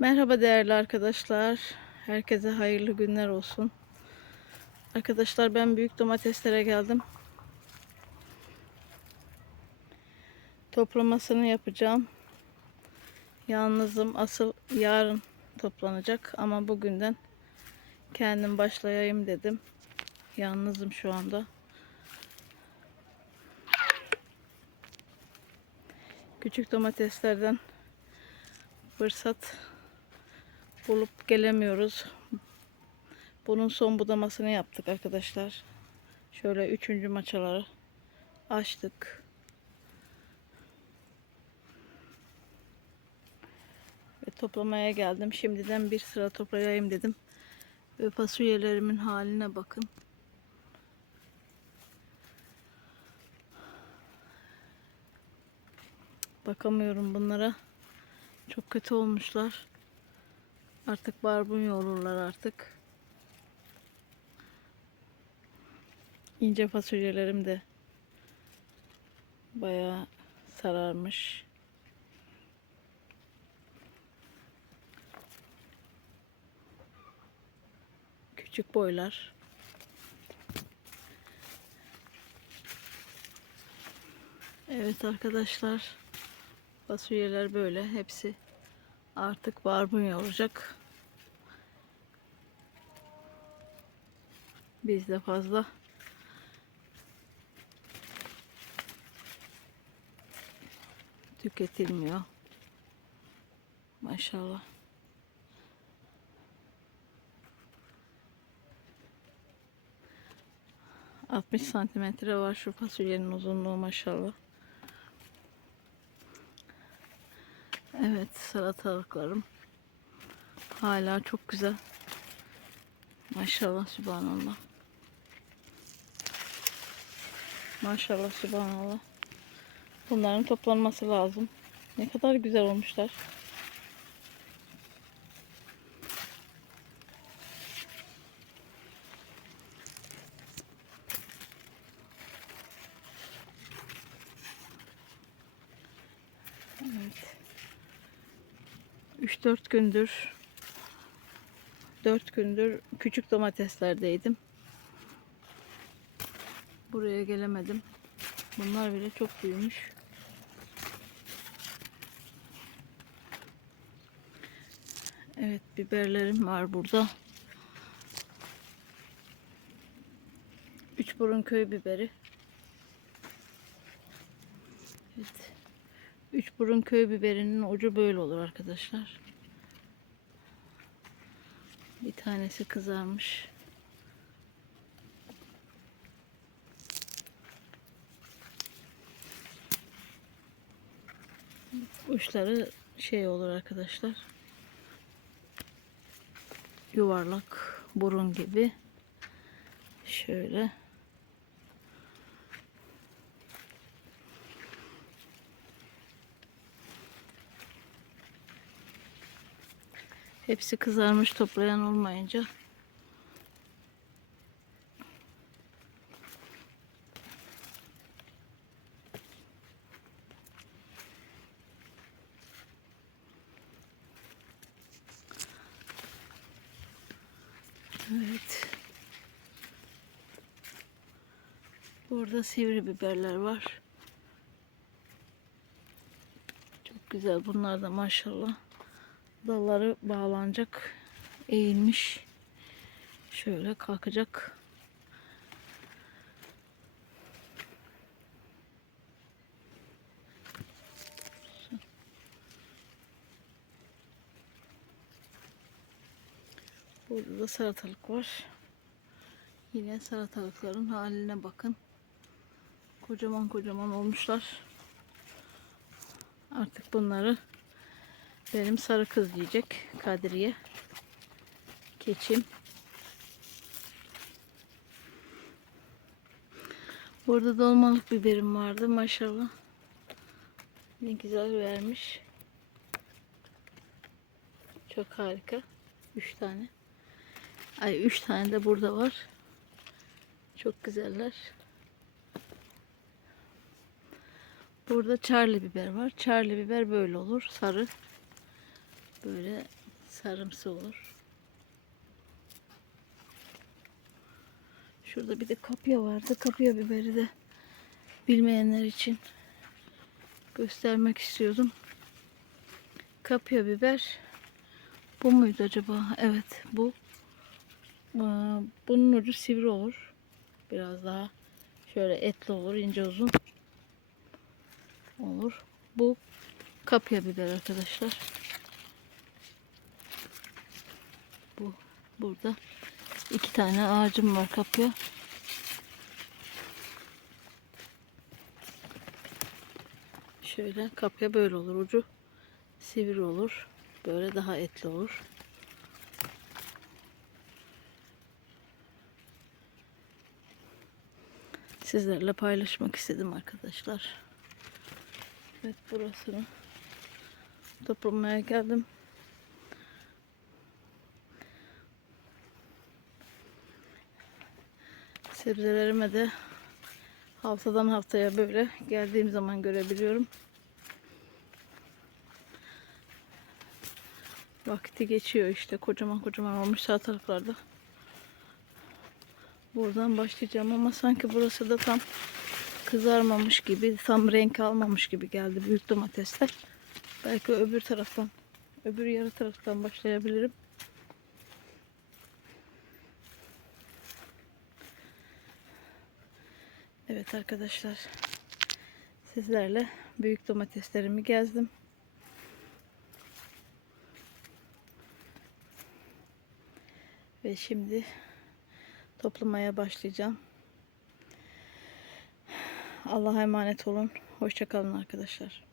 Merhaba değerli arkadaşlar. Herkese hayırlı günler olsun. Arkadaşlar ben büyük domateslere geldim. Toplamasını yapacağım. Yalnızım. Asıl yarın toplanacak ama bugünden kendim başlayayım dedim. Yalnızım şu anda. Küçük domateslerden fırsat bulup gelemiyoruz. Bunun son budamasını yaptık arkadaşlar. Şöyle üçüncü maçaları açtık. Ve toplamaya geldim. Şimdiden bir sıra toplayayım dedim. Ve fasulyelerimin haline bakın. Bakamıyorum bunlara. Çok kötü olmuşlar. Artık barbunya olurlar artık. İnce fasulyelerim de bayağı sararmış. Küçük boylar. Evet arkadaşlar. Fasulyeler böyle hepsi artık barbunya olacak. Bizde fazla tüketilmiyor. Maşallah. Altmış santimetre var şu fasulyenin uzunluğu maşallah. Evet salatalıklarım hala çok güzel. Maşallah subhanallah. Maşallah subhanallah. Bunların toplanması lazım. Ne kadar güzel olmuşlar. Evet. 3-4 gündür 4 gündür küçük domateslerdeydim. Buraya gelemedim. Bunlar bile çok büyümüş. Evet biberlerim var burada. Üç burun köy biberi. Evet. Üç burun köy biberinin ucu böyle olur arkadaşlar. Bir tanesi kızarmış. Uçları şey olur arkadaşlar. Yuvarlak burun gibi. Şöyle. Hepsi kızarmış toplayan olmayınca Evet. Burada sivri biberler var. Çok güzel bunlar da maşallah. Dalları bağlanacak. Eğilmiş. Şöyle kalkacak. Burada da salatalık var. Yine salatalıkların haline bakın. Kocaman kocaman olmuşlar. Artık bunları benim sarı kız diyecek Kadriye. Keçim. Burada dolmalık biberim vardı maşallah. Ne güzel vermiş. Çok harika. Üç tane. Ay üç tane de burada var. Çok güzeller. Burada Charlie biber var. Charlie biber böyle olur. Sarı. Böyle sarımsı olur. Şurada bir de kapya vardı. Kapya biberi de bilmeyenler için göstermek istiyordum. Kapya biber bu muydu acaba? Evet bu. Ee, Bunun ucu sivri olur. Biraz daha şöyle etli olur, ince uzun olur. Bu kapya biber arkadaşlar. Bu burada iki tane ağacım var kapya. Şöyle kapya böyle olur ucu sivri olur. Böyle daha etli olur. Sizlerle paylaşmak istedim arkadaşlar. Evet burasını toplamaya geldim. Sebzelerime de haftadan haftaya böyle geldiğim zaman görebiliyorum. Vakti geçiyor işte kocaman kocaman olmuş sağ taraflarda. Buradan başlayacağım ama sanki burası da tam kızarmamış gibi, tam renk almamış gibi geldi büyük domatesler. Belki öbür taraftan, öbür yarı taraftan başlayabilirim. Evet arkadaşlar, sizlerle büyük domateslerimi gezdim. Ve şimdi toplamaya başlayacağım. Allah'a emanet olun. Hoşçakalın arkadaşlar.